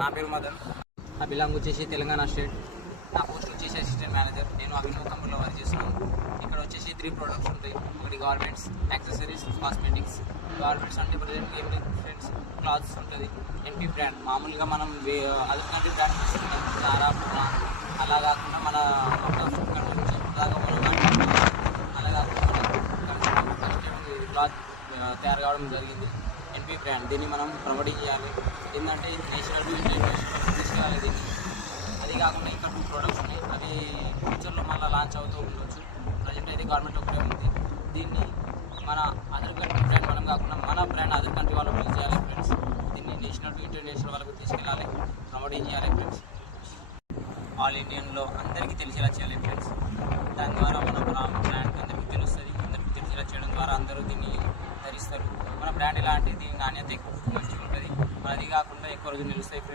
నా పేరు మదన్. నా బిలాంగ్ వచ్చేసి తెలంగాణ స్టేట్. నా పోస్ట్ వచ్చేసి అసిస్టెంట్ మేనేజర్. నేను అభినవ్ కంపెనీలో వర్క్ చేస్తున్నాను. ఇక్కడ వచ్చేసి 3 ప్రొడక్ట్స్ ఉంటాయి. ఒకటి గార్మెంట్స్, యాక్సెసరీస్, కాస్మెటిక్స్. గార్మెంట్స్ అంటే ప్రజెంట్ ఏం లేదు ఫ్రెండ్స్, క్లాత్స్ ఉంటుంది. ఎంపీ బ్రాండ్ మామూలుగా మనం అదర్ కంట్రీ బ్రాండ్ తీసుకుంటాం, సారా పూనా. అలా కాకుండా మన కంట్రీ నుంచి దాకా మనం అలా కాకుండా క్లాత్ తయారు కావడం జరిగింది. ఎంపీ బ్రాండ్ దీన్ని మనం ప్రమోటింగ్ చేయాలి. ఏంటంటే ఇది నేషనల్ టు ఇంటర్నేషనల్ తీసుకెళ్ళాలి దీన్ని. అది కాకుండా ఇంకా 2 ప్రొడక్ట్స్ ఉన్నాయి. అవి ఫ్యూచర్లో మళ్ళీ లాంచ్ అవుతూ ఉండొచ్చు. ప్రజెంట్ అయితే గవర్నమెంట్ ఒకటే ఉంది. దీన్ని మన అదర్ కంట్రీ బ్రాండ్ మనం కాకుండా మన బ్రాండ్ అదర్ కంట్రీ వాళ్ళకి యూజ్ చేయాలి ఫ్రెండ్స్. దీన్ని నేషనల్ టు ఇంటర్నేషనల్ వాళ్ళకి తీసుకెళ్ళాలి, ప్రమోటింగ్ చేయాలి ఫ్రెండ్స్. ఆల్ ఇండియన్లో అందరికీ తెలిసేలా చేయాలి ఫ్రెండ్స్. దాని ద్వారా మన బ్రాండ్ అందరికీ తెలుస్తుంది. అందరికీ తెలిసేలా చేయడం ద్వారా అందరూ దీన్ని ధరిస్తారు. మన బ్రాండ్ ఎలా అంటే దీని నాణ్యత ఎక్కువ మంచిగా ఉంటుంది. అది కాకుండా ఎక్కువ రోజులు నిలుస్తాయి ఫ్రెండ్స్.